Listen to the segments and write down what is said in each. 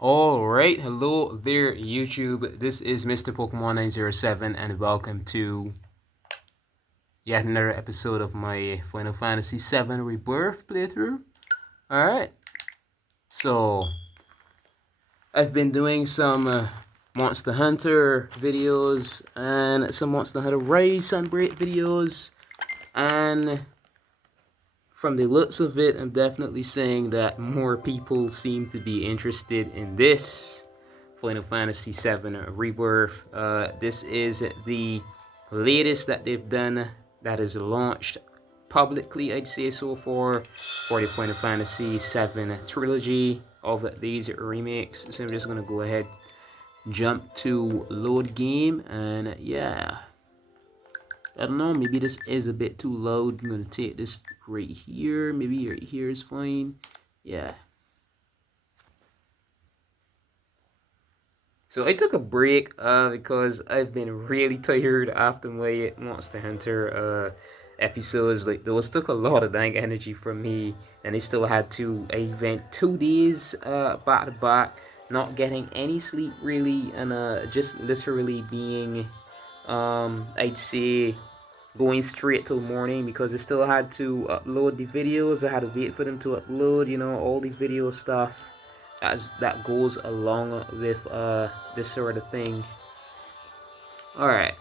Alright, hello there YouTube. This is Mr. Pokemon 907 and welcome to yet another episode of my Final Fantasy VII Rebirth playthrough. Alright, so I've been doing some Monster Hunter videos and some Monster Hunter Rise Sunbreak videos, and from the looks of it, I'm definitely saying that more people seem to be interested in this Final Fantasy VII Rebirth. This is the latest that they've done that is launched publicly, I'd say, so far for the Final Fantasy VII trilogy of these remakes. So I'm just gonna go ahead, jump to load game, and yeah. I don't know, maybe this is a bit too loud. I'm gonna take this right here. Maybe right here is fine. Yeah. So I took a break because I've been really tired after my Monster Hunter episodes. Like, those took a lot of dang energy from me, and I still had to. I went 2 days back to back, not getting any sleep really, and just literally being, I'd say, going straight till morning because I still had to upload the videos. I had to wait for them to upload, all the video stuff that goes along with this sort of thing. Alright,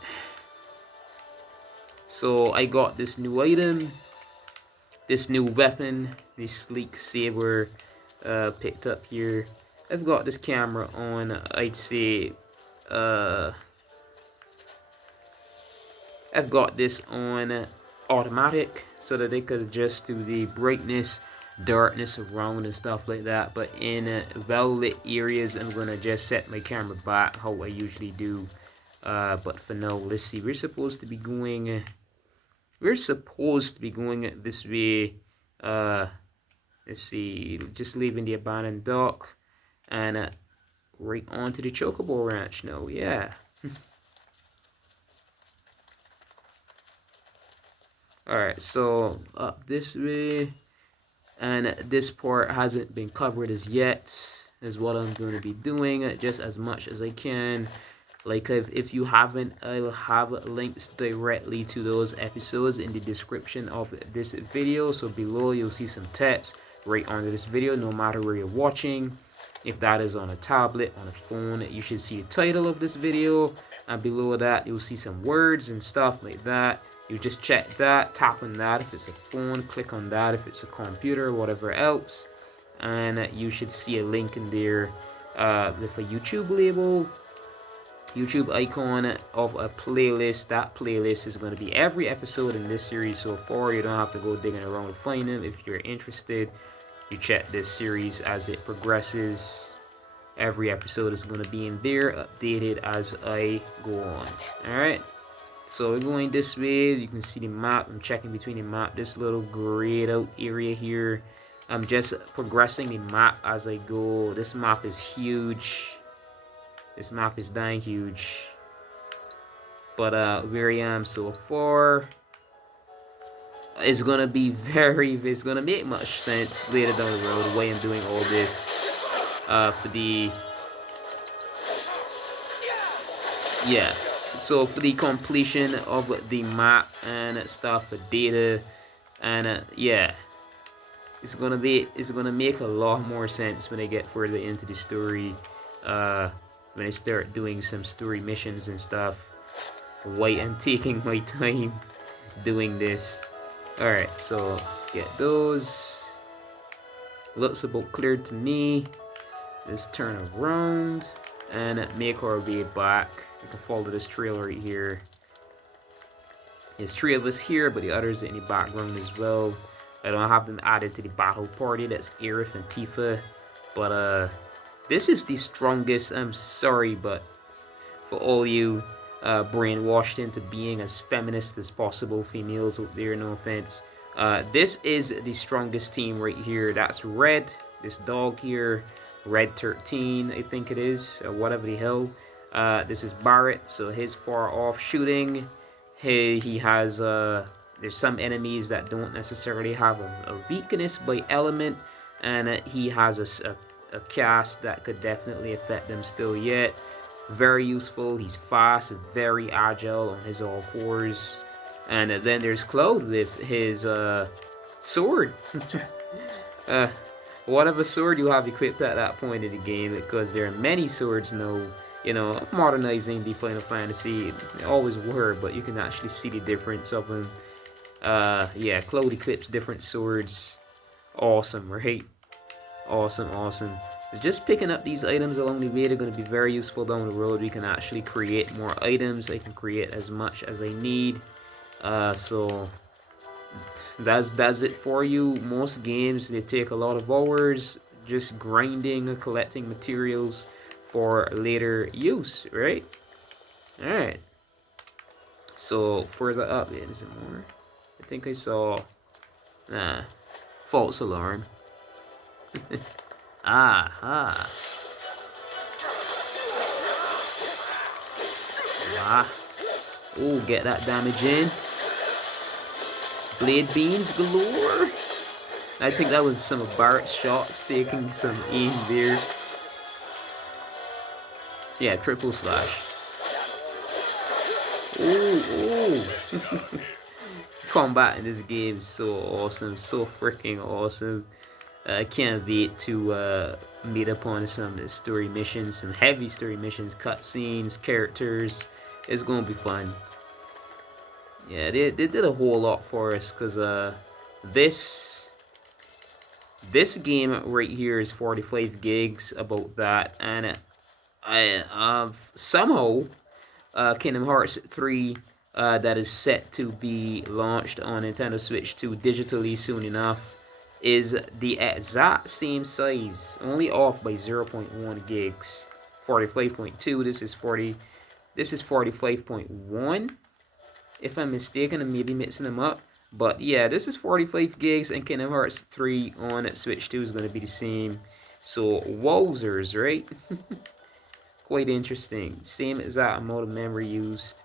so I got this new item, this new weapon, this sleek saber picked up here. I've got this camera on, I'd say, I've got this on automatic so that it could adjust to the brightness, darkness around and stuff like that. But in well-lit areas, I'm gonna just set my camera back how I usually do. But for now, let's see. We're supposed to be going this way. Let's see. Just leaving the abandoned dock and right onto the Chocobo Ranch now. Yeah. Alright, so up this way, and this part hasn't been covered as yet, is what I'm going to be doing, just as much as I can. Like, if you haven't, I'll have links directly to those episodes in the description of this video. So below you'll see some text right under this video, no matter where you're watching. If that is on a tablet, on a phone, you should see the title of this video, and below that you'll see some words and stuff like that. You just check that, tap on that if it's a phone, click on that if it's a computer, whatever else, and you should see a link in there with a YouTube label, YouTube icon of a playlist. That playlist is going to be every episode in this series so far. You don't have to go digging around to find them. If you're interested, you check this series as it progresses. Every episode is going to be in there, updated as I go on. Alright, so we're going this way. You can see the map. I'm checking between the map, this little grayed out area here. I'm just progressing the map as I go. This map is huge. This map is dang huge. But where I am so far, it's gonna make much sense later down the road the way I'm doing all this for the so for the completion of the map and stuff for data, and yeah, it's gonna make a lot more sense when I get further into the story, when I start doing some story missions and stuff. Why I'm taking my time doing this. Alright, so get those. Looks about clear to me. Let's turn around and make our way back. I can follow this trail right here. There's 3 of us here, but the others in the background as well. I don't have them added to the battle party. That's Aerith and Tifa. But this is the strongest. I'm sorry, but for all you brainwashed into being as feminist as possible, females out there, no offense. This is the strongest team right here. That's Red, this dog here, Red 13, I think it is, whatever the hell. This is Barrett, so he's far off shooting. He has, there's some enemies that don't necessarily have a weakness by element, and he has a cast that could definitely affect them still yet. Very useful. He's fast, very agile on his all fours. And then there's Claude with his sword. Whatever sword you have equipped at that point in the game, because there are many swords now. You know, modernizing the Final Fantasy, they always were, but you can actually see the difference of them. Yeah, Claude equips different swords. Awesome, right? Awesome, awesome. Just picking up these items along the way, they're going to be very useful down the road. We can actually create more items. I can create as much as I need. So that's it for you. Most games, they take a lot of hours just grinding, collecting materials for later use, right? Alright. So further up, yeah, is it more? I think I saw false alarm. Ah. Oh, get that damage in. Blade beams galore. I think that was some of Barrett's shots taking some aim there. Yeah, triple slash. Oh. Combat in this game is so awesome, so freaking awesome. I can't wait to meet up on some story missions, some heavy story missions, cutscenes, characters. It's gonna be fun. Yeah, they did a whole lot for us, because this game right here is 45 gigs, about that, and I somehow Kingdom Hearts 3 that is set to be launched on Nintendo Switch 2 digitally soon enough is the exact same size, only off by 0.1 gigs. 45.2. This is 45.1. If I'm mistaken, I may be mixing them up. But yeah, this is 45 gigs, and Kingdom Hearts 3 on Switch 2 is going to be the same. So, wowzers, right? Quite interesting. Same exact amount of memory used,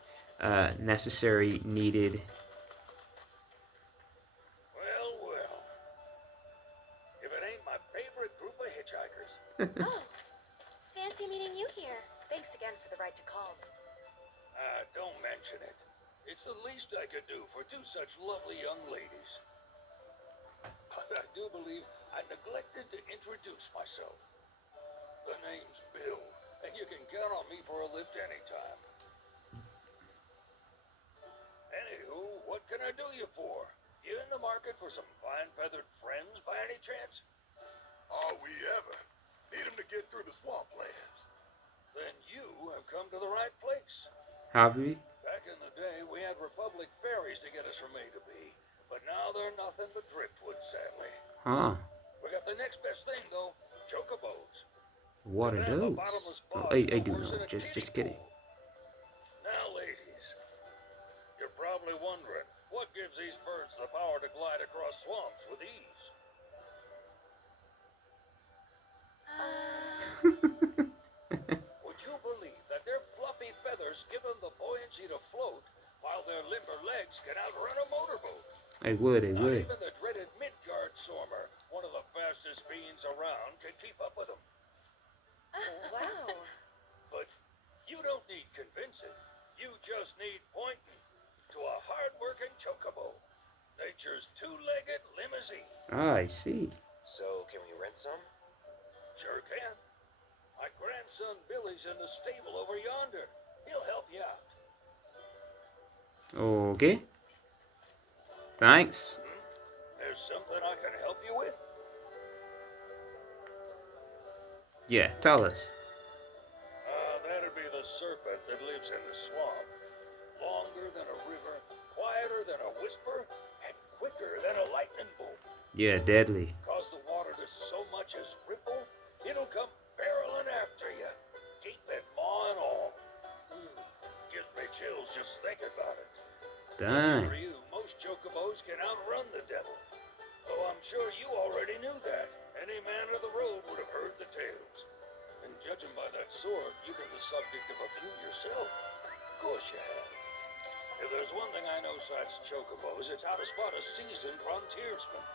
necessary, needed. Well. If it ain't my favorite group of hitchhikers. Oh, fancy meeting you here. Thanks again for the right to call. Don't mention it. It's the least I could do for two such lovely young ladies. But I do believe I neglected to introduce myself. The name's Bill, and you can count on me for a lift anytime. Anywho, what can I do you for? You in the market for some fine feathered friends by any chance? Are we ever? Need them to get through the swamplands. Then you have come to the right place. Have we? Back in the day, we had Republic ferries to get us from A to B, but now they're nothing but driftwood, sadly. Huh. We got the next best thing, though, Chocobos. What are those? Oh, I do know. Just kidding. Now, ladies, you're probably wondering, what gives these birds the power to glide across swamps with ease? Would you believe that their fluffy feathers give them the buoyancy to float, while their limber legs can outrun a motorboat? I would. Not even the dreaded Midgard Sormer, one of the fastest fiends around, can keep up with them. Wow. But you don't need convincing. You just need pointing to a hard-working Chocobo, nature's two-legged limousine. Ah, I see. So, can we rent some? Sure can. My grandson Billy's in the stable over yonder. He'll help you out. Okay. Thanks. There's something I can help you with? Yeah, tell us. That'd be the serpent that lives in the swamp. Longer than a river, quieter than a whisper, and quicker than a lightning bolt. Yeah, deadly. Cause the water to so much as ripple, it'll come barreling after you. Deep and maw and all. Gives me chills just thinking about it. Dang. For you, most Chocobos can outrun the devil. Though I'm sure you already knew that. Any man of the road would have heard the tales. And judging by that sword, you've been the subject of a few yourself. Of course you have. If there's one thing I know besides Chocobos, it's how to spot a seasoned frontiersman.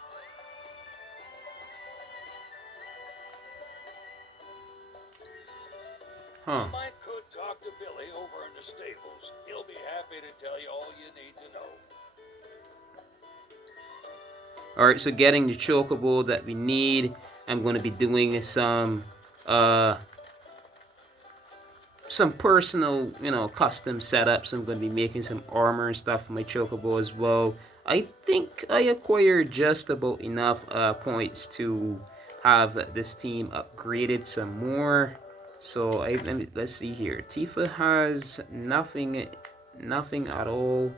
Huh. You might could talk to Billy over in the stables. He'll be happy to tell you all you need to know. Alright, so getting the Chocobo that we need. I'm going to be doing some personal, custom setups. I'm going to be making some armor and stuff for my Chocobo as well. I think I acquired just about enough points to have this team upgraded some more. So let's see here. Tifa has nothing at all.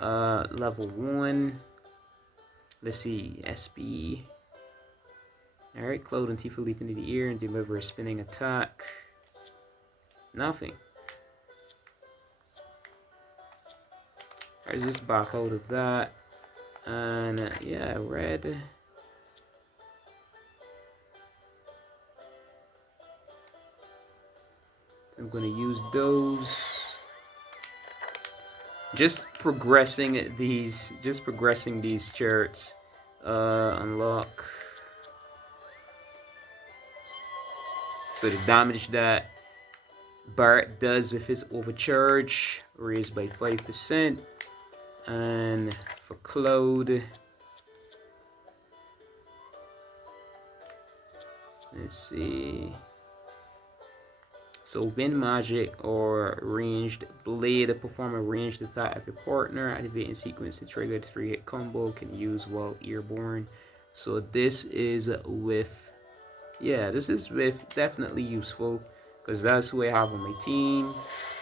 Level 1. Let's see, SB. Alright, Cloud and Tifa leap into the air and deliver a spinning attack. Nothing. Alright, just back out of that. And yeah, red. I'm gonna use those. Just progressing these charts. Unlock. So the damage that Bart does with his overcharge raised by 5%. And for Cloud, let's see. So wind magic or ranged blade, perform a ranged attack of your partner, activating sequence to trigger the 3-hit combo, can use while airborne. So this is with, definitely useful, because that's who I have on my team.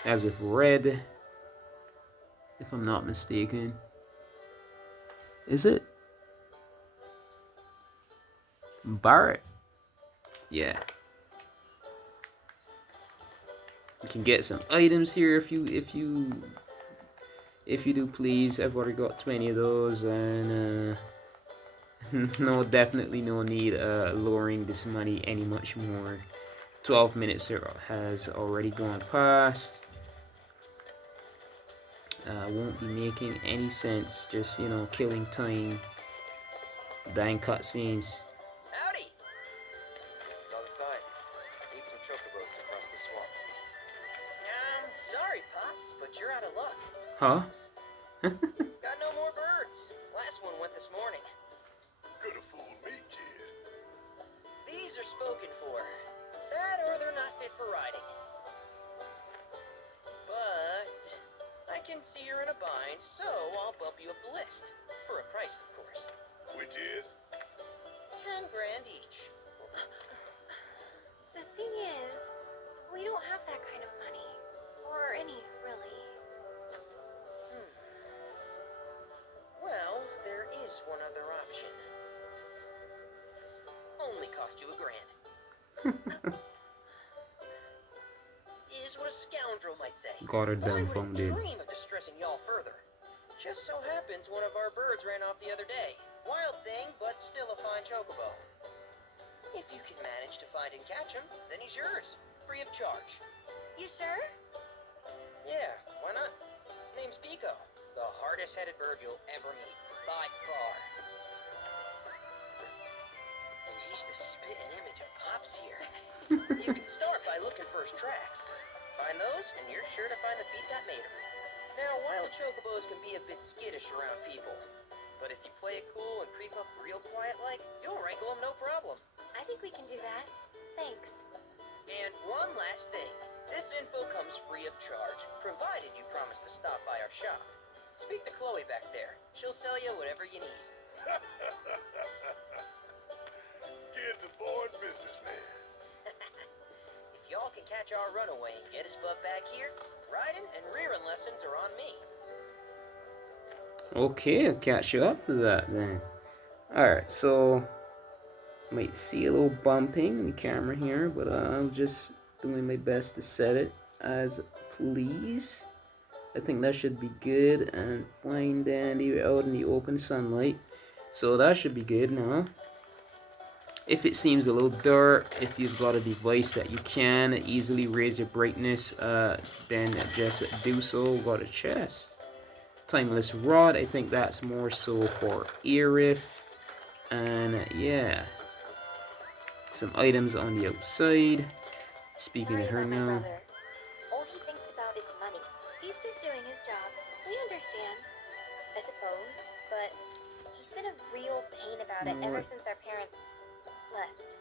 As with red, if I'm not mistaken. Is it? Barrett? Yeah. You can get some items here if you do please. I've already got 20 of those, and no, definitely no need lowering this money any much more. 12 minutes has already gone past. Won't be making any sense, just killing time, dying cutscenes. Howdy! Saw the sign. Need some chocobos to cross the swamp. Sorry, Pops, but you're out of luck. Huh? Got no more birds. Last one went this morning. Could have fooled me, kid. These are spoken for. That or they're not fit for riding. But I can see you're in a bind, so I'll bump you up the list. For a price, of course. Which is? 10 grand each. The thing is, we don't have that kind of money. Or any, really. Well, there is one other option. Only cost you $1 grand. Is what a scoundrel might say. Got her Why would dumbfounded. dream of distressing y'all further? Just so happens one of our birds ran off the other day. Wild thing, but still a fine chocobo. If you can manage to find and catch him, then he's yours, free of charge. You sure? Yeah, why not? Name's Piko, the hardest-headed bird you'll ever meet, by far. And he's the spitting image of Pops here. You can start by looking for his tracks. Find those, and you're sure to find the feet that made him. Now, wild chocobos can be a bit skittish around people, but if you play it cool and creep up real quiet-like, you'll wrangle them no problem. I think we can do that. Thanks. And one last thing. This info comes free of charge, provided you promise to stop by our shop. Speak to Chloe back there. She'll sell you whatever you need. Kid's a born businessman. If y'all can catch our runaway and get his butt back here, riding and rearing lessons are on me. Okay, I'll catch you up to that then. Alright, so might see a little bumping in the camera here, but I'm just doing my best to set it as please. I think that should be good, and fine dandy out in the open sunlight. So that should be good now. If it seems a little dark, if you've got a device that you can easily raise your brightness, then just do so. Got a chest. Timeless Rod, I think that's more so for Aerith. And yeah. Some items on the outside. Speaking Sorry to her about my now. brother. All he thinks about is money. He's just doing his job. We understand, I suppose, but he's been a real pain about it ever since our parents left.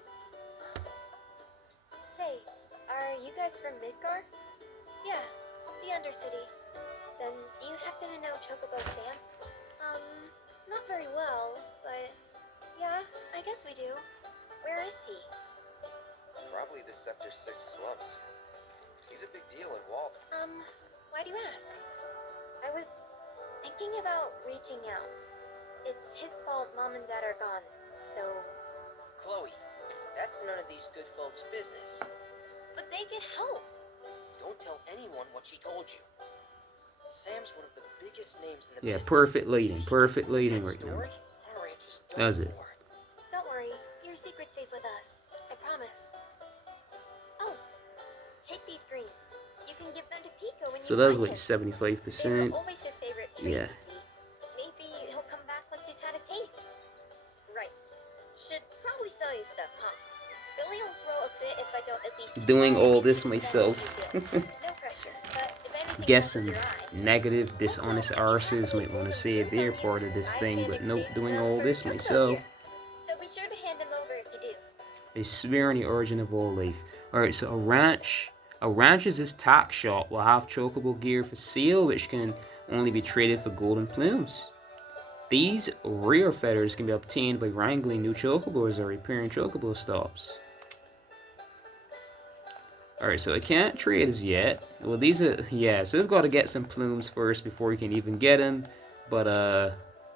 Say, are you guys from Midgar? Yeah, the Undercity. Then do you happen to know Chocobo Sam? Not very well, but yeah, I guess we do. Where is he? Probably the Sector 6 slums. He's a big deal in Walden. Why do you ask? I was thinking about reaching out. It's his fault Mom and Dad are gone, so... Chloe, that's none of these good folks' business. But they could help. Don't tell anyone what she told you. Sam's one of the biggest names in the Yeah, business. perfect leading That right now. story, our ranch is done Does it? for. Don't worry, your secret's safe with us. I promise. Oh, take these greens. You can give them to Piko when So you that was find like him. They 75%. were always his favorite treat, Yeah. you see. Maybe he'll come back once he's had a taste. Right. Should probably sell you stuff, huh? Billy will throw a fit if I don't at least Doing try all and this spend myself. what you get. No pressure, but if anything Guessing catches your eye. negative, Also, dishonest if you have arses any might want to golden say gears they're on you, part of this I thing, can but nope, exchange doing them all for this Chocobo myself. gear. So be sure to hand them over if you do. I swear on the origin of all life. Alright, so a ranch is this tack shop will have chocobo gear for sale, which can only be traded for golden plumes. These rare feathers can be obtained by wrangling new chocobos or repairing chocobo stops. Alright, so I can't trade as yet. Well, these are, yeah, so we've got to get some plumes first before we can even get them. But,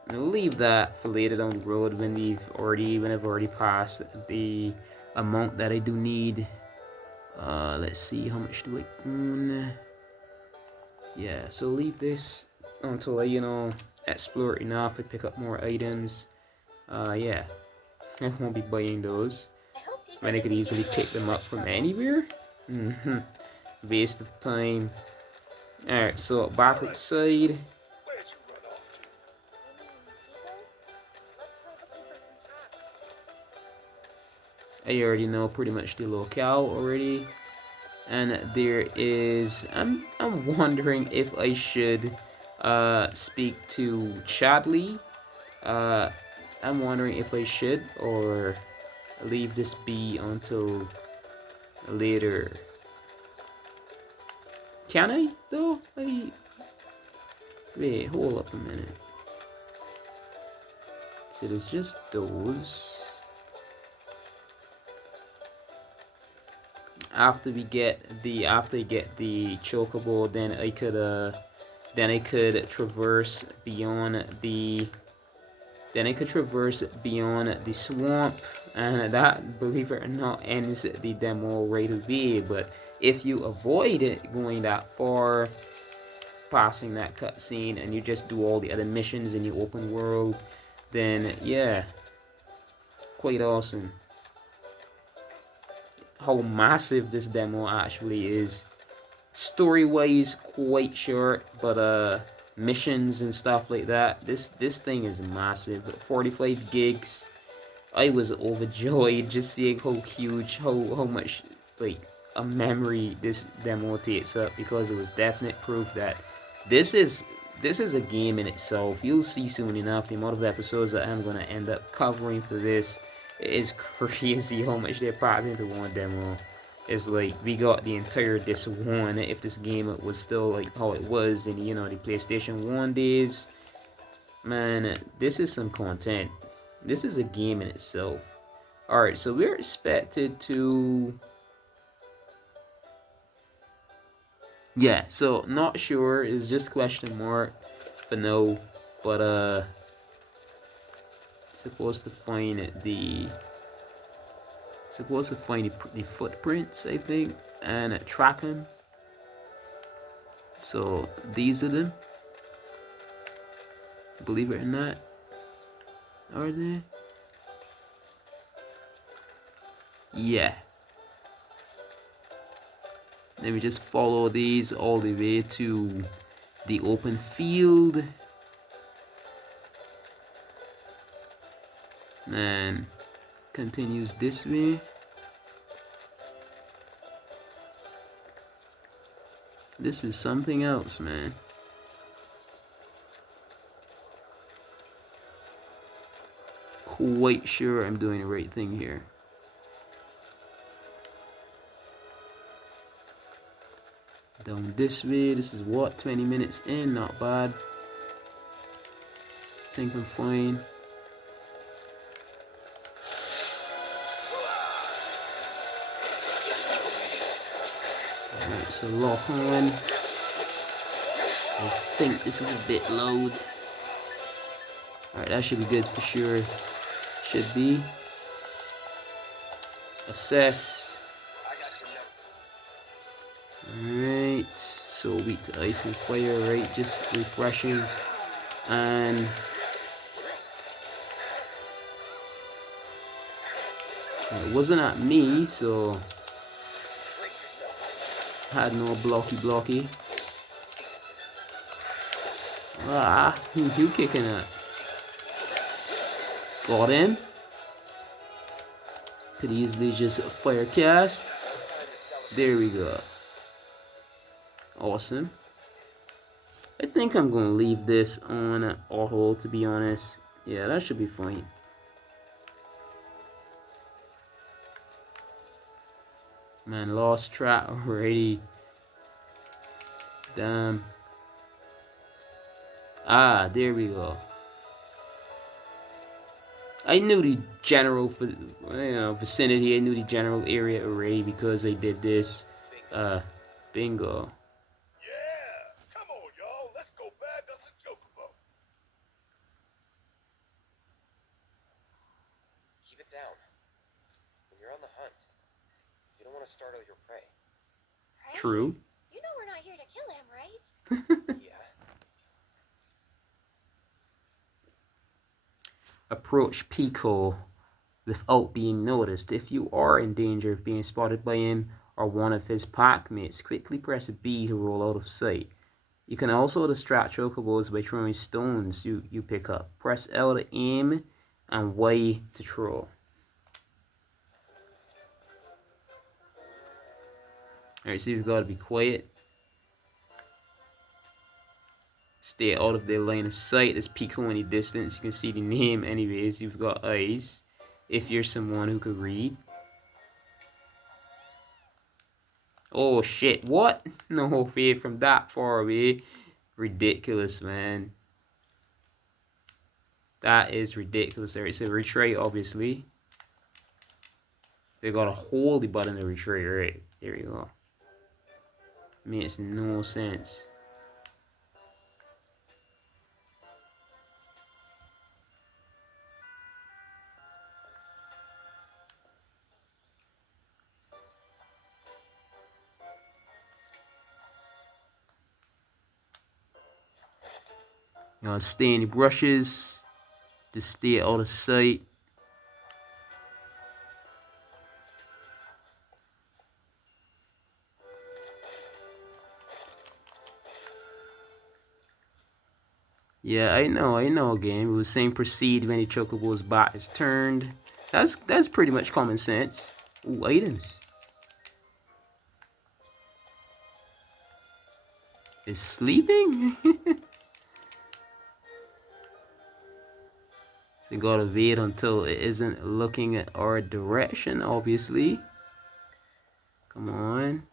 I'll leave that for later down the road when I've already passed the amount that I do need. Let's see, how much do I own? Yeah, so leave this until I, explore enough and pick up more items. Yeah, I won't be buying those. I hope Piko When I could doesn't easily get you pick them too up much from trouble. anywhere. Waste of time. Alright, so back outside. Where'd you run off to? Piko? Let's go looking for some tracks. I already know pretty much the locale already. And there is, I'm wondering if I should speak to Chadley. I'm wondering if I should or leave this be until later. Can I though? Wait, hold up a minute. So there's just those. After I get the chocobo, then I could traverse beyond the swamp, and that, believe it or not, ends the demo right away. But if you avoid it going that far, passing that cutscene, and you just do all the other missions in the open world, then yeah, quite awesome. How massive this demo actually is. Story-wise, quite short, but missions and stuff like that, this thing is massive. 45 gigs. I was overjoyed just seeing how huge, how much like a memory this demo takes up, because it was definite proof that this is a game in itself. You'll see soon enough the amount of episodes that I'm gonna end up covering for this. It is crazy how much they packed into one demo. It's like we got the entire disc one if this game was still like how it was in the PlayStation 1 days. Man, this is some content. This is a game in itself. Alright, so we're expected to... Yeah, so not sure. It's just question mark for now. But supposed to find the footprints, I think, and track them. So these are them. Believe it or not, are they? Yeah. Let me just follow these all the way to the open field. And continues this way. This is something else, man. Quite sure I'm doing the right thing here. Down this way. This is what, 20 minutes in, not bad. Think I'm fine. Alright, so lock on. I think this is a bit loud. Alright, that should be good for sure. Should be. Assess. Alright, so weak to ice and fire, right? Just refreshing. And it wasn't at me, so had no blocky. Ah, who kicking at? Got him. Could easily just fire cast. There we go. Awesome. I think I'm gonna leave this on auto, to be honest. Yeah, that should be fine. Man, lost track already. Damn. Ah, there we go. I knew the general vicinity. I knew the general area already because I did this. Bingo. Yeah! Come on, y'all. Let's go bag us a Chocobo. Keep it down. When you're on the hunt, you don't want to startle your prey. Right? True. You know we're not here to kill him, right? Yeah. Approach Piko without being noticed. If you are in danger of being spotted by him or one of his pack mates, quickly press B to roll out of sight. You can also distract Chocobos by throwing stones you pick up. Press L to aim and Y to throw. Alright, so you've got to be quiet. Stay out of their line of sight. There's Piko in the distance. You can see the name anyways. You've got eyes. If you're someone who could read. Oh shit, what? No way from that far away. Ridiculous, man. That is ridiculous. Alright, so retreat, obviously. They got to hold the button to retreat, right? There we go. Makes no sense. You know, stay in the brushes. Just stay out of sight. Yeah, I know, game. It was saying proceed when the Chocobo's back is turned. That's pretty much common sense. Ooh, items. Is sleeping? So you gotta wait until it isn't looking at our direction, obviously. Come on.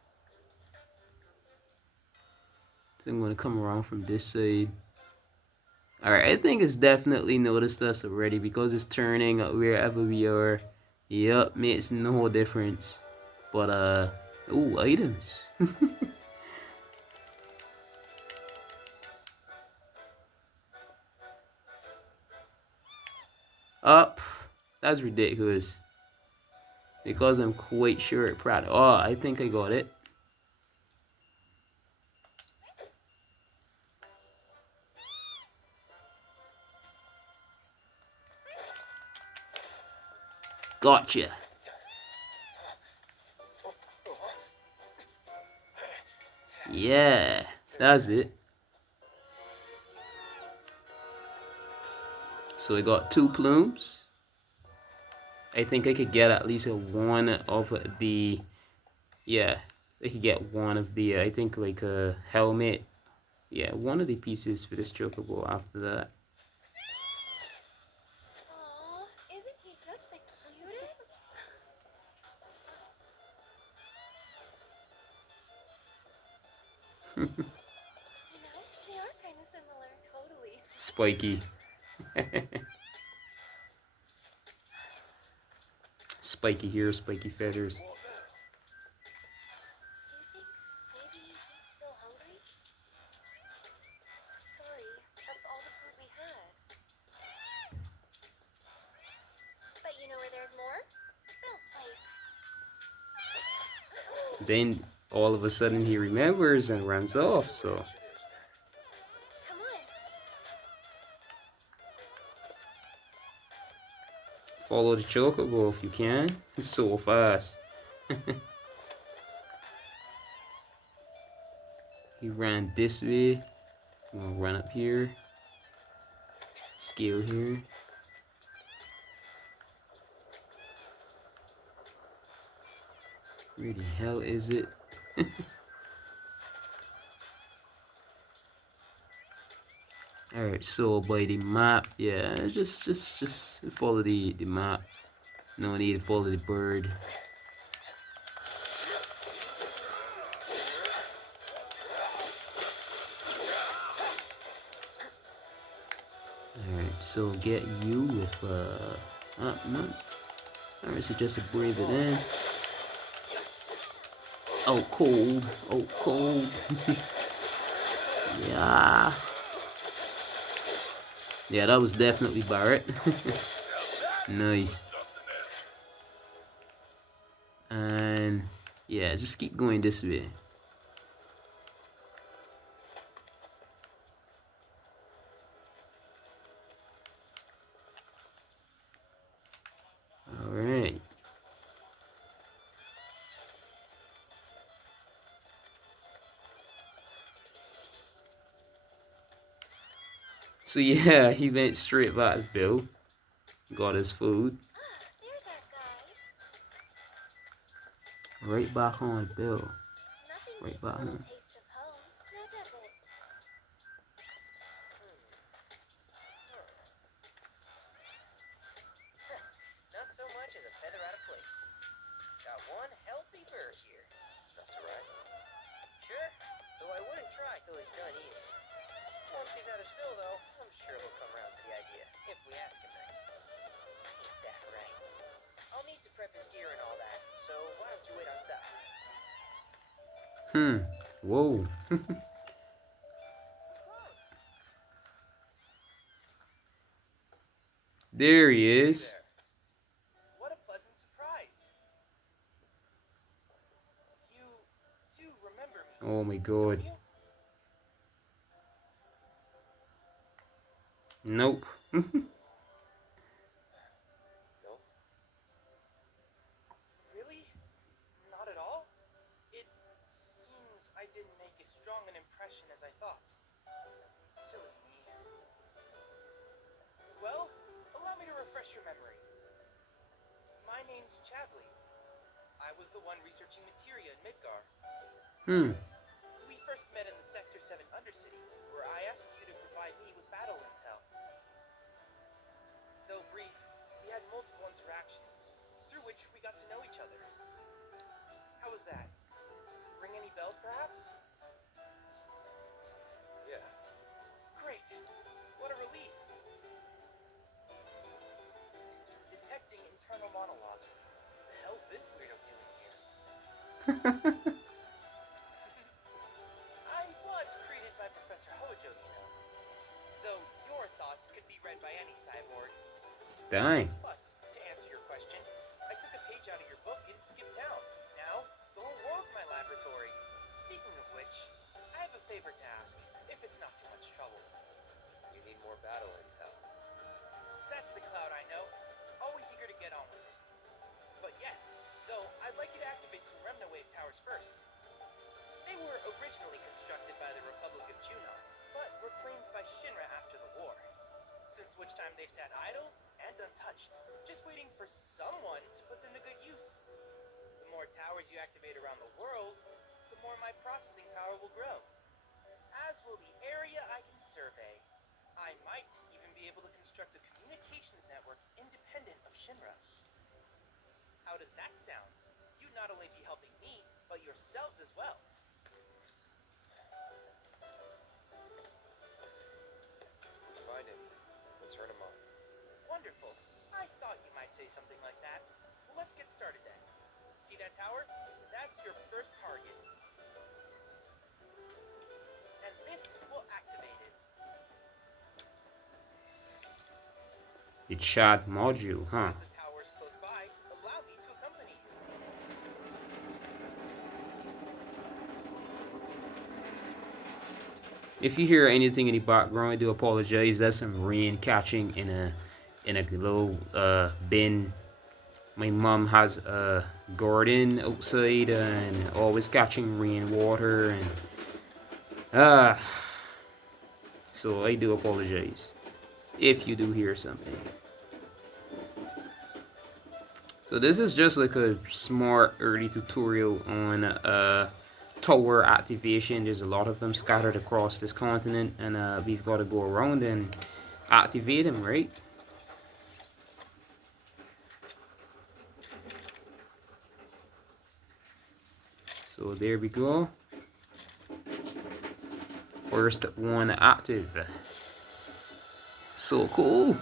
So I'm gonna come around from this side. Alright, I think it's definitely noticed us already because it's turning wherever we are. Yup, makes no difference. But, ooh, items. Up. That's ridiculous. Because I'm quite sure it proud. Oh, I think I got it. Gotcha. Yeah, that's it. So we got 2 plumes. I think I could get at least one of the, yeah, they could get one of the I think like a helmet. Yeah, one of the pieces for this Chocobo after that. Aw, isn't he just the cutest? You know, they are kind of similar. Totally. Spiky. Spiky here, spiky feathers. Do you think maybe he's still hungry? Sorry, that's all the food we had. But you know where there's more? Bill's place. Then all of a sudden he remembers and runs off, so Come on. follow the Chocobo if you can. It's so fast. He ran this way. We'll run up here. Scale here. Where the hell is it? Alright, so by the map, yeah, just follow the map. No need to follow the bird. Alright, so get you with no. Alright, so just to breathe it in. Oh cold. Oh cold. Yeah. Yeah, that was definitely Barrett. Nice. And yeah, just keep going this way. Alright. So yeah, he went straight back to Bill. Got his food. There's our guy. Right back on Bill. Nothing Right beats a back little home. taste of home, now does it? Not so much as a feather out of place. Got one healthy bird here. Enough to ride? Sure, though I wouldn't try till he's done eating. Once he's out of spill, though, I'm sure he'll come around to the idea, if we ask him nice. Ain't that right? I'll need to prep his gear and all that, so why don't you wait outside? Whoa. There he is. There. What a pleasant surprise. You do remember me, Oh my don't god. you? Nope. No? Really? Not at all? It seems I didn't make as strong an impression as I thought. Silly me. Well, allow me to refresh your memory. My name's Chadley. I was the one researching materia in Midgar. We first met in the Sector 7 Undercity, where I asked you to provide me with battle intel. Though brief, we had multiple interactions, through which we got to know each other. How was that? Ring any bells, perhaps? Yeah. Great! What a relief! Detecting internal monologue. The hell's this weirdo doing here? I was created by Professor Hojo, you know. Though your thoughts could be read by any cyborg. Dang. But, to answer your question, I took a page out of your book and skipped town. Now, the whole world's my laboratory. Speaking of which, I have a favor to ask, if it's not too much trouble. You need more battle intel. That's the Cloud I know. Always eager to get on with it. But yes, though, I'd like you to activate some Remna Wave towers first. They were originally constructed by the Republic of Junon, but were claimed by Shinra after the war. Since which time they've sat idle and untouched, just waiting for someone to put them to good use. The more towers you activate around the world, the more my processing power will grow. As will the area I can survey. I might even be able to construct a communications network independent of Shinra. How does that sound? You'd not only be helping me, but yourselves as well. Find him. We'll turn him on. Wonderful. I thought you might say something like that. Well, let's get started then. See that tower? That's your first target. And this will activate it. The chat module, huh? The tower's close by. Allow me to accompany you. If you hear anything in the background, I do apologize. There's some rain catching in a little bin. My mom has a garden outside and always catching rainwater and so I do apologize if you do hear something. So this is just like a smart early tutorial on tower activation. There's a lot of them scattered across this continent, and we've got to go around and activate them, right? So there we go. First one active. So cool.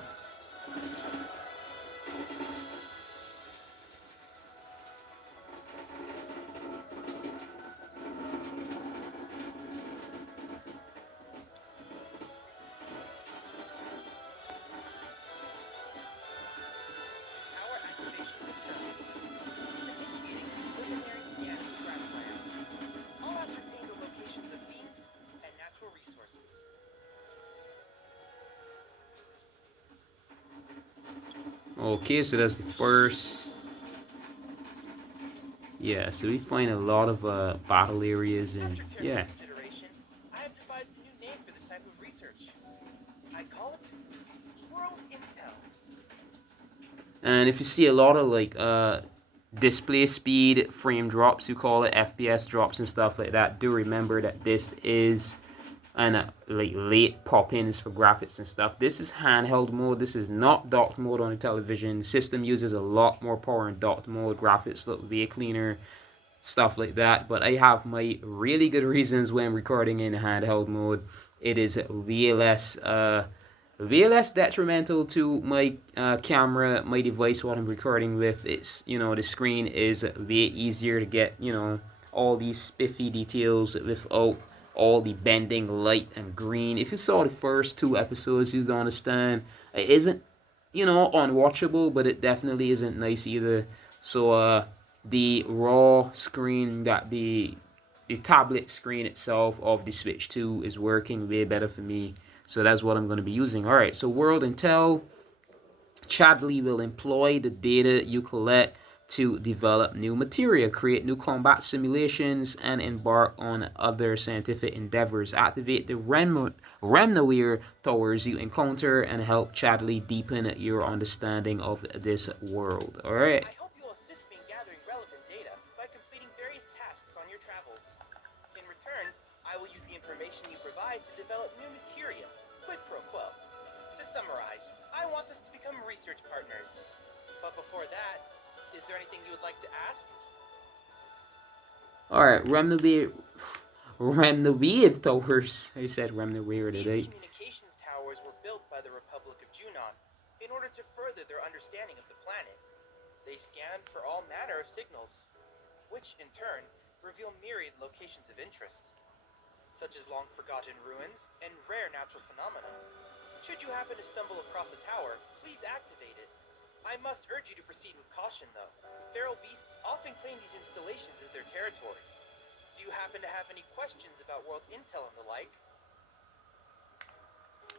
Okay, so that's the first. Yeah, so we find a lot of battle areas and yeah. I have devised a new name for this type of research. I call it World Intel. And if you see a lot of like display speed frame drops, you call it FPS drops and stuff like that, do remember that this is and like late pop-ins for graphics and stuff. This is handheld mode. This is not docked mode on the television. System uses a lot more power in docked mode. Graphics look way cleaner, stuff like that. But I have my really good reasons when recording in handheld mode. It is way less detrimental to my camera, my device, what I'm recording with. It's, you know, the screen is way easier to get, you know, all these spiffy details without all the bending light and green. If you saw the first two episodes, you'd understand it isn't, you know, unwatchable, but it definitely isn't nice either. So the raw screen, that the tablet screen itself of the Switch 2 is working way better for me. So that's what I'm going to be using. All right, so World Intel, Chadley will employ the data you collect to develop new materia, create new combat simulations, and embark on other scientific endeavors. Activate the Remnawir towers you encounter and help Chadley deepen your understanding of this world. All right. I hope you'll assist me in gathering relevant data by completing various tasks on your travels. In return, I will use the information you provide to develop new materia. Quid pro quo. To summarize, I want us to become research partners. But before that, is there anything you would like to ask? Alright, Remnawir towers. I said Remnawir today. These communications towers were built by the Republic of Junon in order to further their understanding of the planet. They scan for all manner of signals, which in turn reveal myriad locations of interest, such as long-forgotten ruins and rare natural phenomena. Should you happen to stumble across a tower, please activate it. I must urge you to proceed with caution, though. Feral beasts often claim these installations as their territory. Do you happen to have any questions about world intel and the like?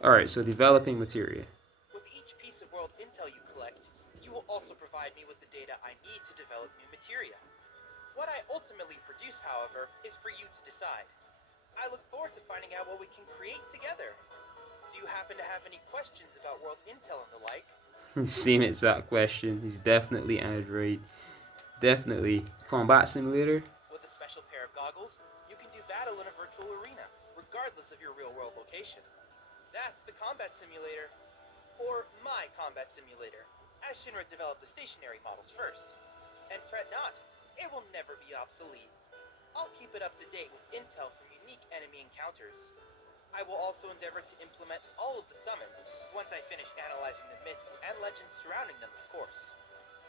Alright, so developing materia. With each piece of world intel you collect, you will also provide me with the data I need to develop new materia. What I ultimately produce, however, is for you to decide. I look forward to finding out what we can create together. Do you happen to have any questions about world intel and the like? Same exact question. He's definitely Android. Definitely. Combat simulator. With a special pair of goggles, battle in a virtual arena, regardless of your real-world location. That's the combat simulator. Or my combat simulator, as Shinra developed the stationary models first. And fret not, it will never be obsolete. I'll keep it up to date with intel from unique enemy encounters. I will also endeavor to implement all of the summons once I finish analyzing the myths and legends surrounding them, of course.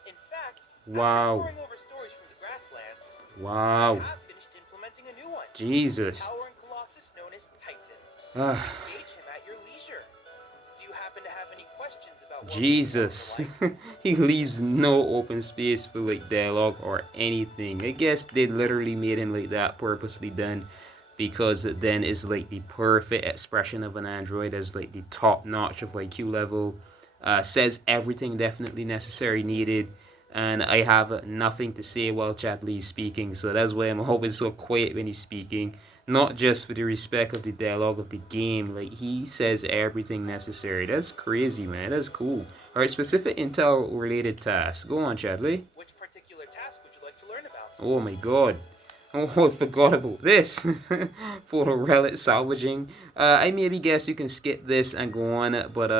In fact, Wow. after poring over stories from the grasslands, Wow. I have finished implementing a new one. Jesus. A towering colossus known as Titan. Ah. Engage him at your leisure. Do you happen to have any questions about what Jesus. He leaves no open space for like dialogue or anything. I guess they literally made him like that, purposely done, because then it's like the perfect expression of an android, as like the top notch of like Q level. Says everything definitely necessary needed, and I have nothing to say while Chad Lee's speaking, so that's why I'm always so quiet when he's speaking. Not just for the respect of the dialogue of the game, like he says everything necessary. That's crazy, man. That's cool. Alright, specific intel related tasks. Go on, Chadley. Which particular task would you like to learn about? Oh my god. Oh, I forgot about this. Photo relic salvaging. I maybe guess you can skip this and go on, but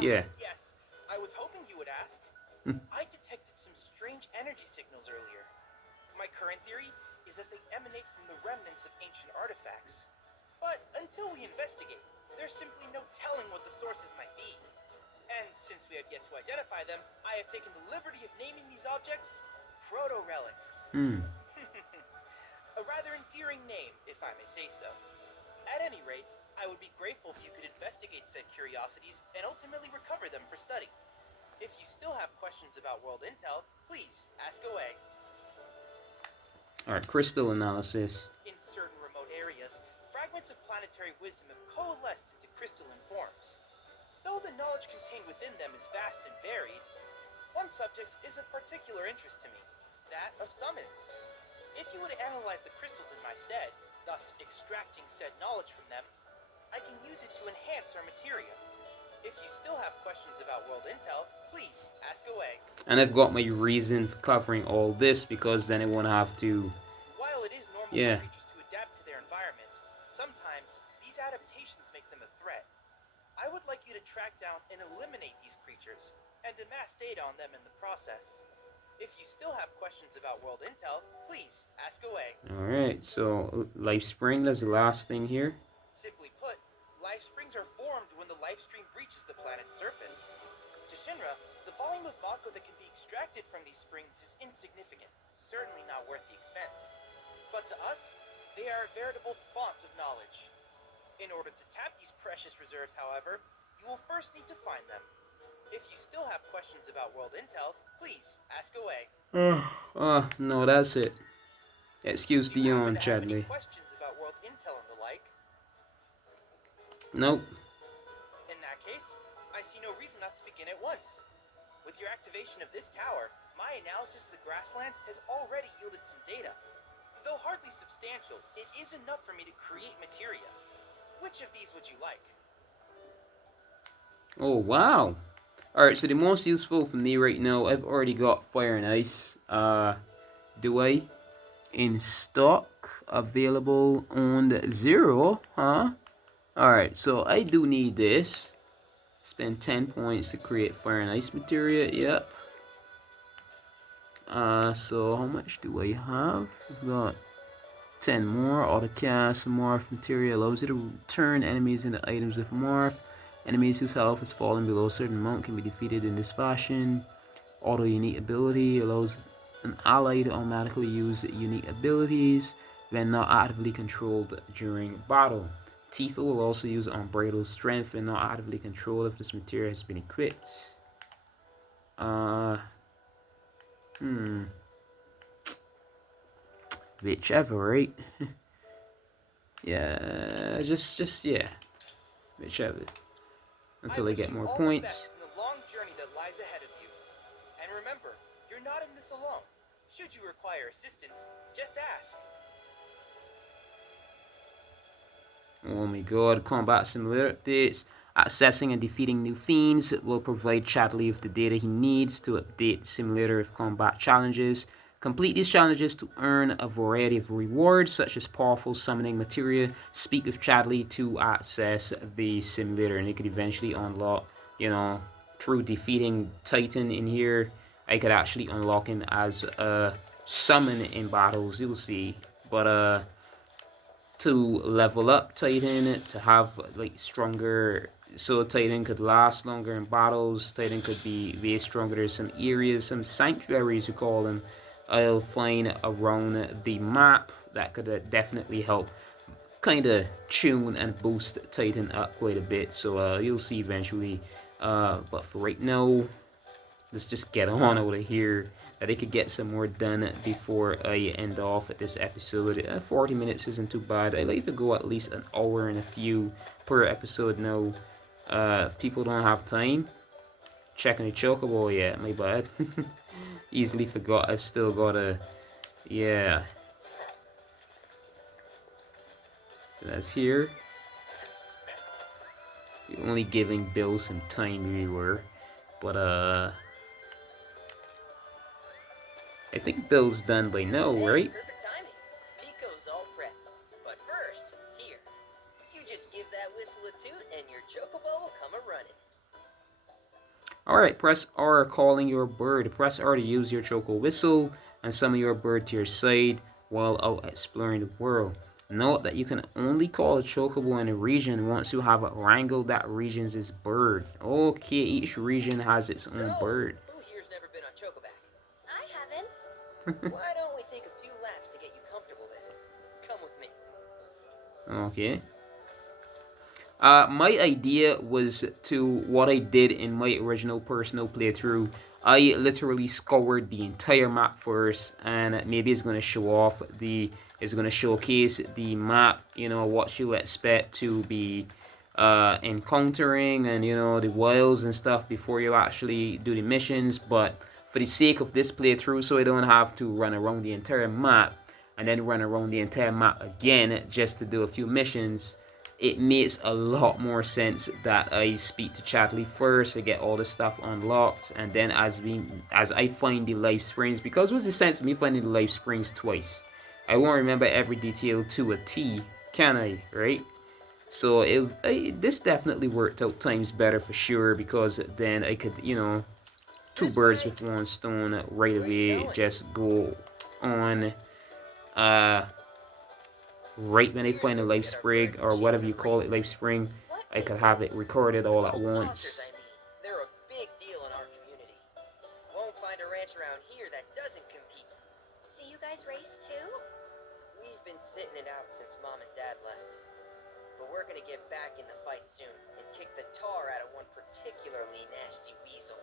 yeah. Yes, I was hoping you would ask. I detected some strange energy signals earlier. My current theory is that they emanate from the remnants of ancient artifacts. But until we investigate, there's simply no telling what the sources might be. And since we have yet to identify them, I have taken the liberty of naming these objects proto-relics. A rather endearing name, if I may say so. At any rate, I would be grateful if you could investigate said curiosities and ultimately recover them for study. If you still have questions about world intel, please ask away. Alright, crystal analysis. In certain remote areas, fragments of planetary wisdom have coalesced into crystalline forms. Though the knowledge contained within them is vast and varied, one subject is of particular interest to me, that of summons. If you would analyze the crystals in my stead, thus extracting said knowledge from them, I can use it to enhance our materia. If you still have questions about world intel, please ask away. And I've got my reason for covering all this, because then I won't have to... While it is normal for creatures to adapt to their environment, sometimes these adaptations make them a threat. I would like you to track down and eliminate these creatures, and amass data on them in the process. If you still have questions about world intel, please ask away. Alright, so life spring, that's the last thing here. Simply put, life springs are formed when the life stream breaches the planet's surface. To Shinra, the volume of Mako that can be extracted from these springs is insignificant, certainly not worth the expense. But to us, they are a veritable font of knowledge. In order to tap these precious reserves, however, you will first need to find them. If you still have questions about world intel, please ask away. No, that's it. Excuse the yawn, Chadley. Questions about world intel and the like? Nope. In that case, I see no reason not to begin at once. With your activation of this tower, my analysis of the grasslands has already yielded some data. Though hardly substantial, it is enough for me to create materia. Which of these would you like? Oh, wow. Alright, so the most useful for me right now, I've already got fire and ice. Do I? In stock, available on 0, huh? Alright, so I do need this. Spend 10 points to create fire and ice materia, yep. So how much do I have? I've got 10 more. Autocast morph materia allows you to turn enemies into items with morph. Enemies whose health has fallen below a certain amount can be defeated in this fashion. Auto unique ability allows an ally to automatically use unique abilities when not actively controlled during battle. Tifa will also use unbridled strength when not actively controlled if this material has been equipped. Whichever, right? Yeah, just yeah. Whichever. Until I get more points. In the long journey that lies ahead of you. And remember, you're not in this alone. Should you require assistance, just ask. Oh my god, combat simulator updates. Accessing and defeating new fiends will provide Chadley with the data he needs to update the simulator of combat challenges. Complete these challenges to earn a variety of rewards, such as powerful summoning materia. Speak with Chadley to access the simulator, and it could eventually unlock, through defeating Titan in here, I could actually unlock him as a summon in battles, you'll see. But to level up Titan, to have like stronger, so Titan could last longer in battles, Titan could be way stronger. There's some areas, some sanctuaries you call them, I'll find around the map that could definitely help kind of tune and boost Titan up quite a bit. So you'll see eventually. But for right now, let's just get on out of here. That I could get some more done before I end off at this episode. 40 minutes isn't too bad. I like to go at least an hour and a few per episode now. People don't have time. Checking the Chocobo, yeah, my bad. Easily forgot I've still got a, yeah. So that's here. Only giving Bill some time we were. But I think Bill's done by now, right? Perfect timing. Piko's all prepped. But first, here. You just give that whistle a toot and your Chocobo will come a-running. Alright, press R calling your bird. Press R to use your Choco whistle and summon your bird to your side while out exploring the world. Note that you can only call a Chocobo in a region once you have wrangled that region's bird. Okay, each region has its own bird. Who here's never been on Chocoback? I haven't. Why don't we take a few laps to get you comfortable then? Come with me. Okay. My idea was to what I did in my original personal playthrough. I literally scoured the entire map first, and maybe it's going to show off it's going to showcase the map, what you expect to be encountering, and the wilds and stuff before you actually do the missions. But for the sake of this playthrough, so I don't have to run around the entire map and then run around the entire map again just to do a few missions, it makes a lot more sense that I speak to Chatley first to get all the stuff unlocked, and then as I find the life springs, because what's the sense of me finding the life springs twice? I won't remember every detail to a T, can I, right? So this definitely worked out times better for sure, because then I could, two birds with one stone right away, just go on, right when I find a life spring, or whatever you call it, life spring, I could have it recorded all at once. They're a big deal in our community. Won't find a ranch around here that doesn't compete. So you guys race too? We've been sitting it out since Mom and Dad left. But we're gonna get back in the fight soon and kick the tar out of one particularly nasty weasel.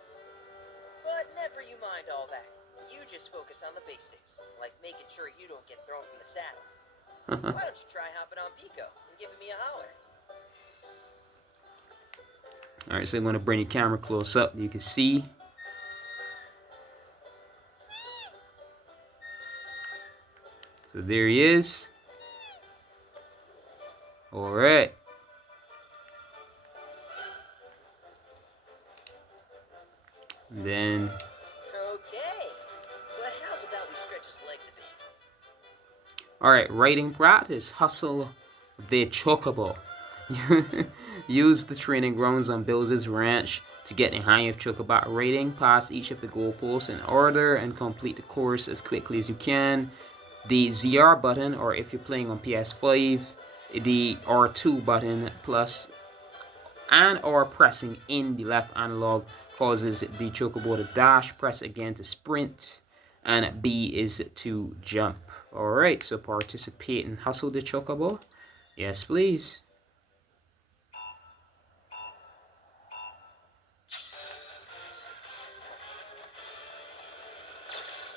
But never you mind all that. You just focus on the basics, like making sure you don't get thrown from the saddle. Why don't you try hopping on Piko and giving me a holler? Alright, so I'm going to bring the camera close up. You can see. So there he is. Alright. Then... Okay. But how's about we stretch his legs a bit? Alright, riding practice. Hustle the Chocobo. Use the training grounds on Bill's ranch to get the hang of Chocobo riding. Pass each of the goalposts in order and complete the course as quickly as you can. The ZR button, or if you're playing on PS5, the R2 button plus and or pressing in the left analog causes the Chocobo to dash. Press again to sprint, and B is to jump. Alright, so participate and hustle the Chocobo. Yes, please.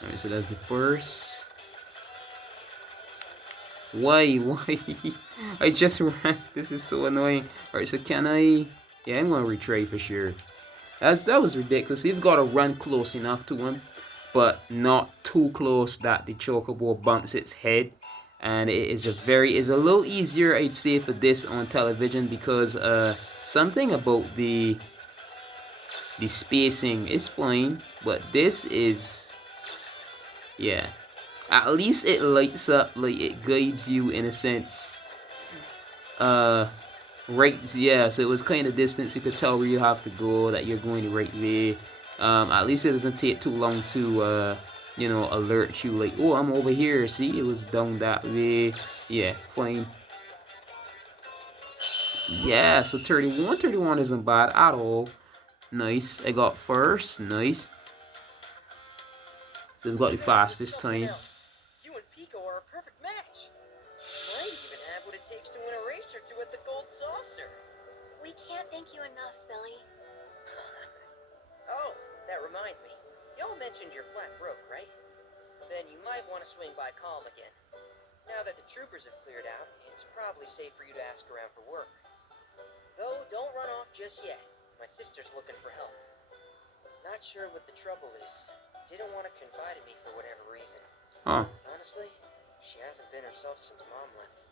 Alright, so that's the first. Why? I just ran. This is so annoying. Alright, so can I... Yeah, I'm gonna retry for sure. That was ridiculous. You've got to run close enough to him, but not too close that the Chocobo bumps its head. And it is a little easier, I'd say, for this on television, because something about the spacing is fine, but this is, Yeah. At least it lights up, like it guides you in a sense. Right, yeah, so it was kind of distance. You could tell where you have to go, that you're going the right way. At least it doesn't take too long to, you know, alert you like, oh, I'm over here. See, it was down that way. Yeah, fine. Yeah, so 31. 31 isn't bad at all. Nice. I got first. Nice. So we got the fastest Something time. else. You and Piko are a perfect match. Might even have what it takes to win a race or two at the Gold Saucer. We can't thank you enough, Billy. Oh, that reminds me. Y'all mentioned you're flat broke, right? Then you might want to swing by Calm again. Now that the troopers have cleared out, it's probably safe for you to ask around for work. Though, don't run off just yet. My sister's looking for help. Not sure what the trouble is. Didn't want to confide in me for whatever reason. Huh. Honestly, she hasn't been herself since Mom left.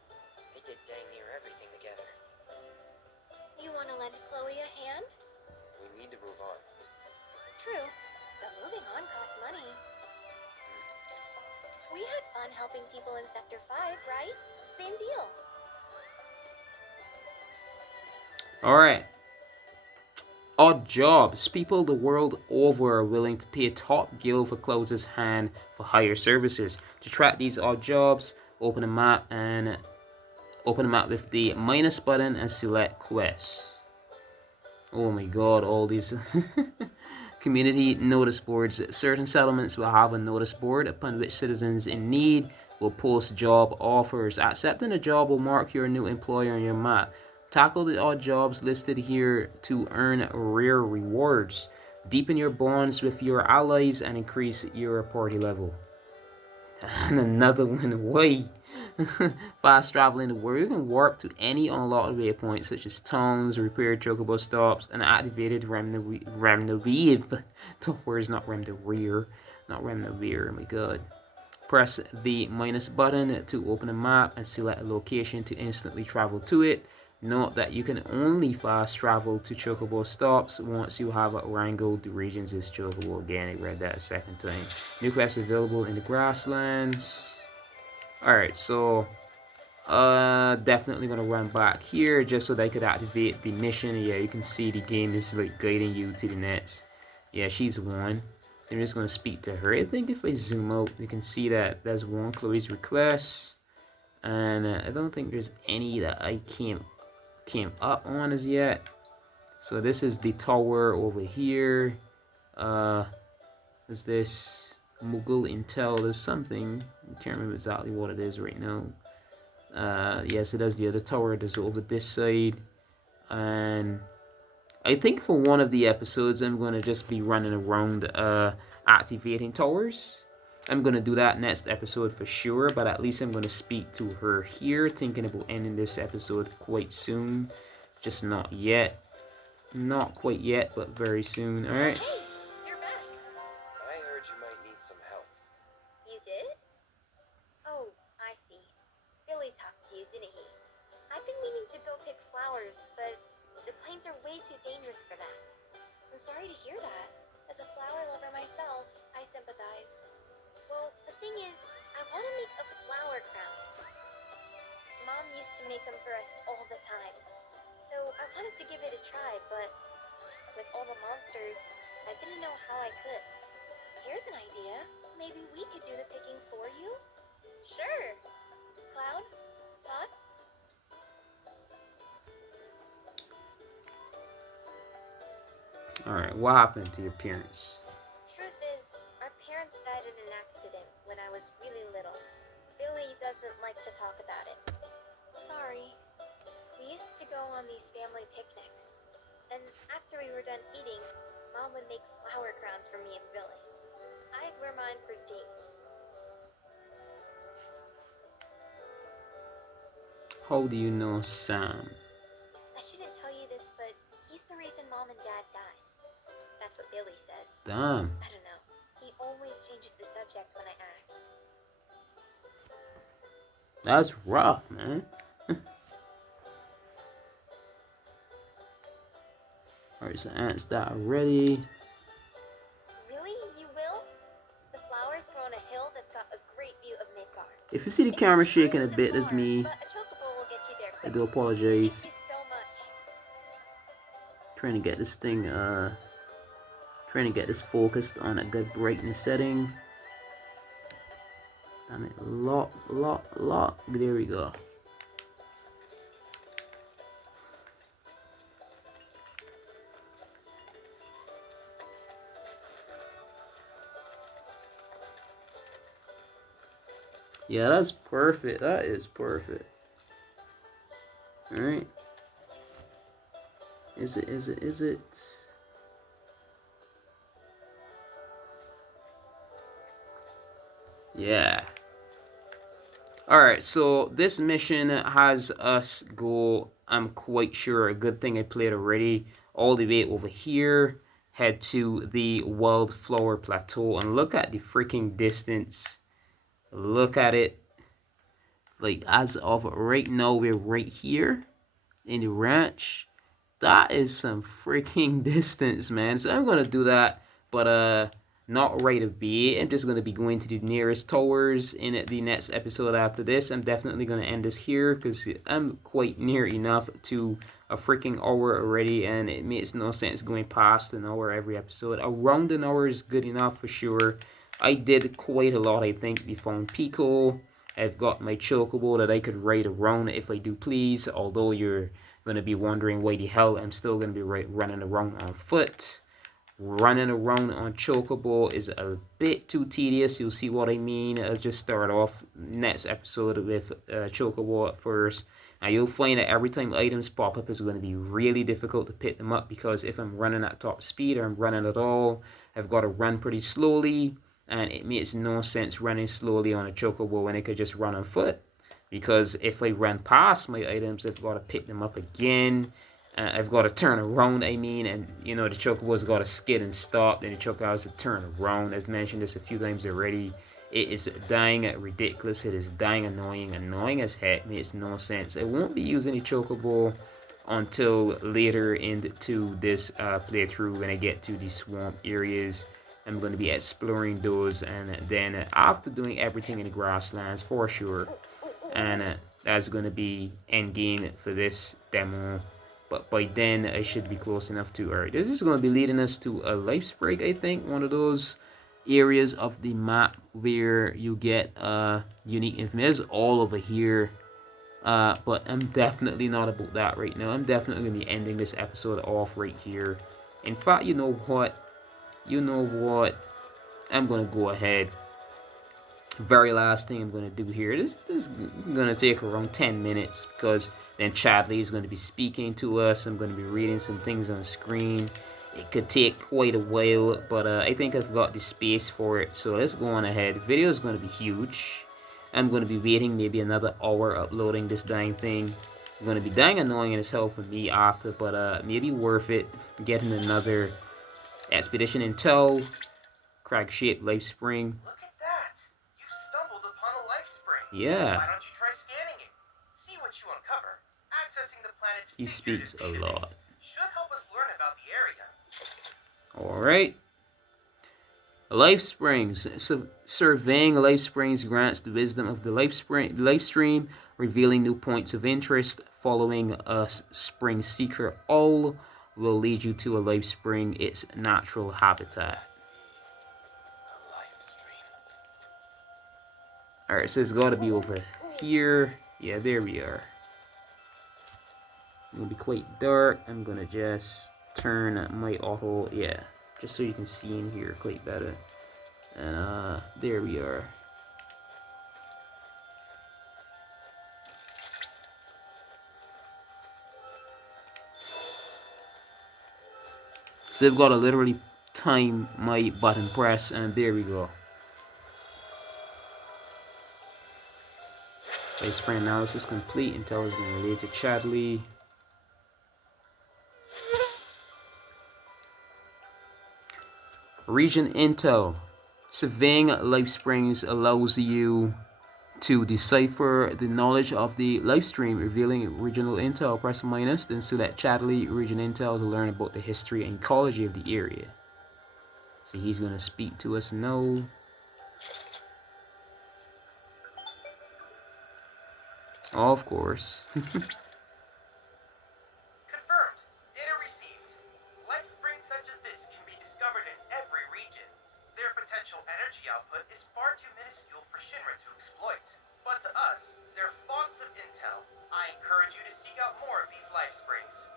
They did dang near everything together. You want to lend Chloe a hand? We need to move on. True, but moving on costs money. We had fun helping people in Sector 5, right? Same deal. Alright. Odd jobs. People the world over are willing to pay a top guild for Close's hand for higher services. To track these odd jobs, open a map with the minus button and select quests. Oh my god, all these community notice boards. Certain settlements will have a notice board upon which citizens in need will post job offers. Accepting a job will mark your new employer on your map. Tackle the odd jobs listed here to earn rare rewards. Deepen your bonds with your allies and increase your party level. And another one, why? Fast travel in the world. You can warp to any unlocked waypoints such as towns, repaired chocobo stops, and activated Remnawave towers, not Remnawir. Not Remnawir, oh my god. Press the minus button to open a map and select a location to instantly travel to it. Note that you can only fast travel to chocobo stops once you have wrangled the regions as chocobo. Again, I read that a second time. New quests available in the grasslands. Alright, so definitely gonna run back here just so that I could activate the mission. Yeah, you can see the game is like guiding you to the next. Yeah, she's one. So I'm just gonna speak to her. I think if I zoom out, you can see that there's one Chloe's request, and I don't think there's any that I came up on as yet. So this is the tower over here. Is this Mughal Intel? There's something. I can't remember exactly what it is right now. Yeah, so there's the other tower. There's over this side. And I think for one of the episodes, I'm going to just be running around activating towers. I'm going to do that next episode for sure, but at least I'm going to speak to her here, thinking about ending this episode quite soon. Just not yet. Not quite yet, but very soon. Alright. Hey, you're back. I heard you might need some help. You did? Oh, I see. Billy talked to you, didn't he? I've been meaning to go pick flowers, but the plains are way too dangerous for that. I'm sorry to hear that. As a flower lover myself, I sympathize. Well, the thing is, I want to make a flower crown. Mom used to make them for us all the time. So I wanted to give it a try, but with all the monsters, I didn't know how I could. Here's an idea. Maybe we could do the picking for you? Sure. Cloud, thoughts? Alright, what happened to your parents? Truth is, our parents died in an accident when I was really little. Billy doesn't like to talk about it. Sorry. We used to go on these family picnics. And after we were done eating, Mom would make flower crowns for me and Billy. I'd wear mine for dates. How do you know Sam? I shouldn't tell you this, but he's the reason Mom and Dad died. That's what Billy says. Damn. I don't know. He always changes the subject when I ask. That's rough, man. Alright, so ants that are ready. Really? You will? The flowers grow on a hill that's If you see the camera shaking a bit, that's me. But a chocobo will get you there I quick. do apologize. Thank you so much. Trying to get this thing, trying to get this focused on a good brightness setting. Damn it, lock. There we go. Yeah, that's perfect. That is perfect. All right. Is it? Yeah. Alright, so this mission has us go, I'm quite sure, a good thing I played already, all the way over here, head to the Wildflower Plateau, and look at the freaking distance. Look at it. Like, as of right now, we're right here in the ranch. That is some freaking distance, man. So I'm gonna do that, but not right away. I'm just gonna be going to the nearest towers in the next episode after this. I'm definitely gonna end this here because I'm quite near enough to a freaking hour already, and it makes no sense going past an hour every episode. Around an hour is good enough for sure. I did quite a lot, I think. We found Piko. I've got my Chocobo that I could ride around if I do please, although you're going to be wondering why the hell I'm still going to be running around on foot. Running around on Chocobo is a bit too tedious. You'll see what I mean. I'll just start off next episode with Chocobo at first. And you'll find that every time items pop up, it's going to be really difficult to pick them up because if I'm running at top speed or I'm running at all, I've got to run pretty slowly. And it makes no sense running slowly on a Chocobo when I could just run on foot. Because if I run past my items, I've got to pick them up again. I've got to turn around, I mean, and you know, the Chocobo's got to skid and stop, then the Chocobo has to turn around. I've mentioned this a few times already. It is dying ridiculous, it is dying annoying as heck, makes no sense. I won't be using the Chocobo until later into this playthrough when I get to the swamp areas. I'm going to be exploring those, and then after doing everything in the grasslands for sure, and that's going to be end game for this demo. But by then I should be close enough to, alright, this is going to be leading us to a life sprig, I think, one of those areas of the map where you get unique information. It's all over here, but I'm definitely not about that right now. I'm definitely going to be ending this episode off right here. In fact, you know what, I'm going to go ahead. Very last thing I'm going to do here, this is going to take around 10 minutes because then Chadley is going to be speaking to us. I'm going to be reading some things on the screen. It could take quite a while, but I think I've got the space for it, so let's go on ahead. The video is going to be huge. I'm going to be waiting maybe another hour uploading this dang thing. It's going to be dang annoying as hell for me after, but maybe worth it. Getting another expedition in tow. Crag-shaped life spring. Look at that! You stumbled upon a life spring. Yeah. Why don't you try scanning it? See what you uncover. Accessing the planet's He speaks a lot. should help us learn about the area. Alright. Life springs. Surveying life springs grants the wisdom of the life stream, revealing new points of interest. Following a spring seeker all will lead you to a life spring, its natural habitat. Alright, so it's got to be over here. Yeah, there we are. It's going to be quite dark. I'm going to just turn my auto, yeah, just so you can see in here quite better. And there we are. So I've got to literally time my button press, and there we go. Life spring analysis complete. Intel has been relayed to Chadley. Region Intel. Surveying life springs allows you to decipher the knowledge of the life stream, revealing regional intel. Press minus, then select Chadley Region Intel to learn about the history and ecology of the area. So he's going to speak to us now. Of course. Confirmed. Data received. Life springs such as this can be discovered in every region. Their potential energy output is far too minuscule for Shinra to exploit. But to us, they're fonts of intel. I encourage you to seek out more of these life springs.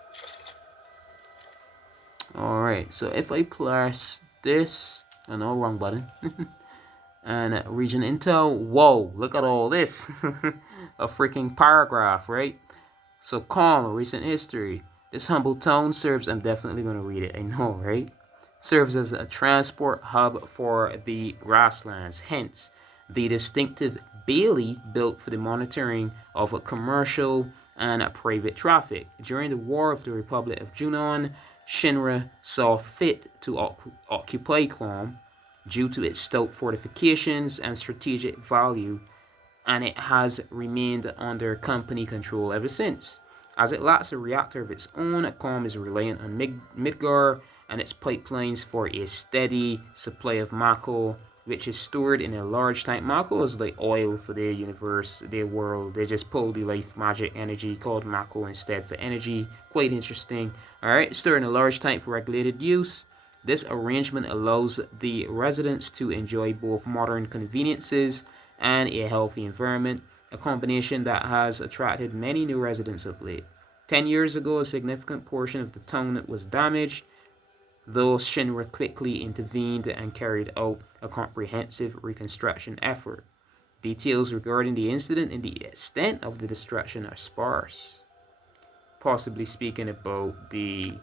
Alright, so if I press this, oh no, wrong button. And region intel, whoa, look at all this. A freaking paragraph, right? So calm, recent history. This humble town serves, I'm definitely going to read it, I know, right? Serves as a transport hub for the grasslands, hence the distinctive Bailey built for the monitoring of commercial and private traffic. During the War of the Republic of Junon, Shinra saw fit to occupy Quam due to its stout fortifications and strategic value, and it has remained under company control ever since. As it lacks a reactor of its own, Quam is reliant on Midgar and its pipelines for a steady supply of Mako, which is stored in a large tank. Mako is like oil for their universe, their world. They just pull the life magic energy called Mako instead for energy. Quite interesting. Alright, stored in a large tank for regulated use. This arrangement allows the residents to enjoy both modern conveniences and a healthy environment, a combination that has attracted many new residents of late. 10 years ago, a significant portion of the town was damaged, though Shinra quickly intervened and carried out a comprehensive reconstruction effort. Details regarding the incident and the extent of the destruction are sparse, possibly speaking about the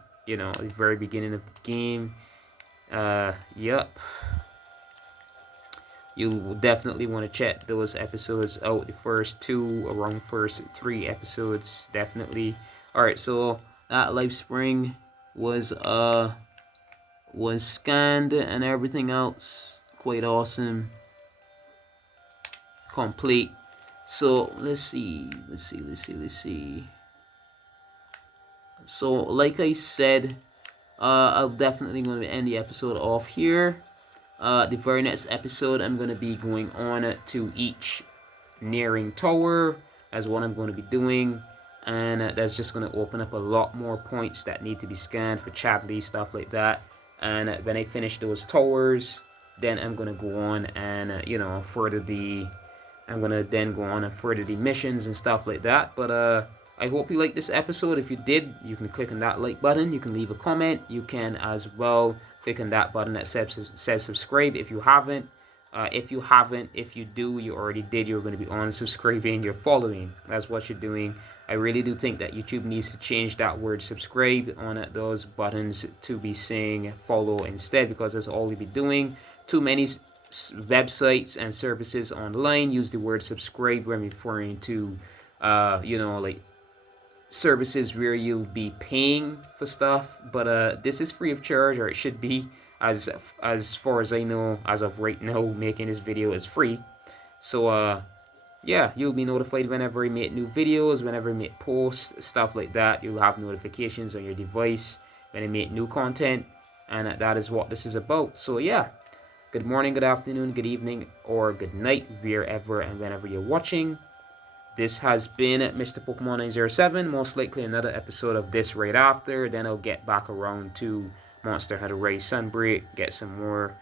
very beginning of the game. Yup. You definitely want to check those episodes out. The first two, around first 3 episodes, definitely. All right, so that life spring was scanned and everything else. Quite awesome. Complete. So let's see. So like I said, I'm definitely going to end the episode off here. The very next episode, I'm going to be going on to each nearing tower as what I'm going to be doing, and that's just going to open up a lot more points that need to be scanned for Chadley, stuff like that. And when I finish those towers, then I'm going to go on and further the missions and stuff like that. But I hope you liked this episode. If you did, you can click on that like button. You can leave a comment. You can as well click on that button that says subscribe if you haven't. If you do, you already did. You're going to be unsubscribing. You're following. That's what you're doing. I really do think that YouTube needs to change that word subscribe on those buttons to be saying follow instead, because that's all you'll be doing. Too many websites and services online use the word subscribe when referring to like services where you'll be paying for stuff, but this is free of charge, or it should be, as far as I know. As of right now, making this video is free. So yeah, you'll be notified whenever I make new videos, whenever I make posts, stuff like that. You'll have notifications on your device when I make new content, and that is what this is about. So yeah, good morning, good afternoon, good evening, or good night, wherever and whenever you're watching. This has been Mr. Pokemon 907. Most likely another episode of this right after. Then I'll get back around to Monster Hunter Rise Sunbreak, get some more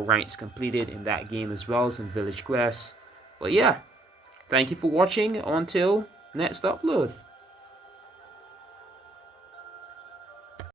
ranks completed in that game, as well as some village quests. But yeah, thank you for watching. Until next upload.